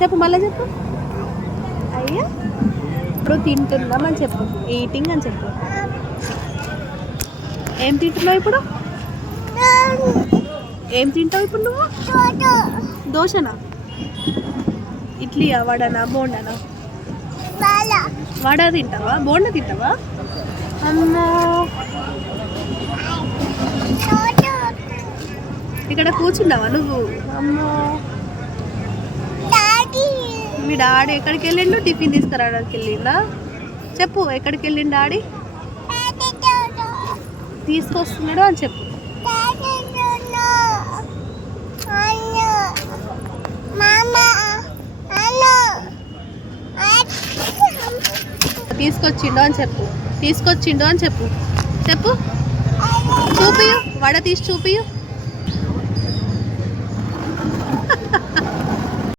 చెప్పు మళ్ళీ చెప్పు. అయ్యా ఇప్పుడు తింటున్నామని చెప్పు. ఈటింగ్ అని చెప్పు. ఏం తింటున్నావు ఇప్పుడు? ఏం తింటావు ఇప్పుడు నువ్వు? దోశనా, ఇడ్లీయా, వడనా, బోండానా? వడ తింటావా, బోండా తింటావా? అమ్మో, ఇక్కడ కూర్చున్నావా నువ్వు? అమ్మో, మీ డాడీ ఎక్కడికి వెళ్ళిండు? టిఫిన్ తీసుకురావడానికి వెళ్ళిండా? చెప్పు, ఎక్కడికి వెళ్ళిండు డాడీ? తీసుకొస్తున్నాడు అని చెప్పు. తీసుకొచ్చిండు అని చెప్పు. తీసుకొచ్చిండు అని చెప్పు. చెప్పు, చూపియు, వడ తీసి చూపియు.